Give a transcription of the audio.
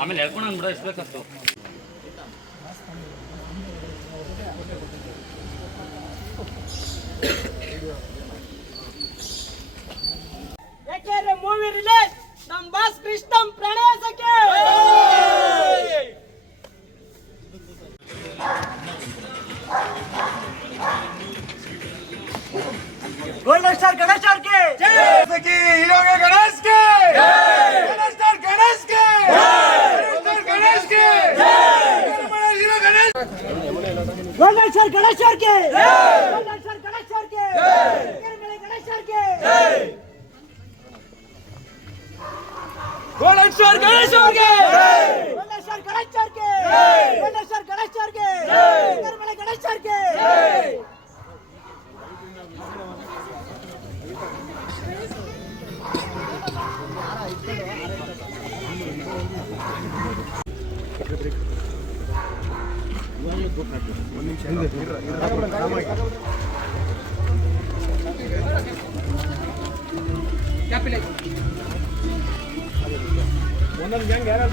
ಆಮೇಲೆ ಹೇಳ್ಕೊಂಡು ಬಿಡ ಯಾಕೆ ಮೂವಿ ರಿಲೀಸ್ ನಮ್ಮ boss Krishna gold star Ganesh sir కి హీరోగా గణేష్ కి గణేష్ స్టార్ గణేష్ కి గణేష్ కి గోల్డ్ స్టార్ గణేష్ సార్ కి గోల్డ్ స్టార్ గణేష్ సార్ కి గణేష్ సార్ కి గోల్డ్ స్టార్ గణేష్ సార్ కి గోల్డ్ స్టార్ గణేష్ సార్ కి గోల్డ్ స్టార్ గణేష్ సార్ కి గణేష్ సార్ ಒಂದೊಂದು ಗ್ಯಾಂಗ್ ಯಾರು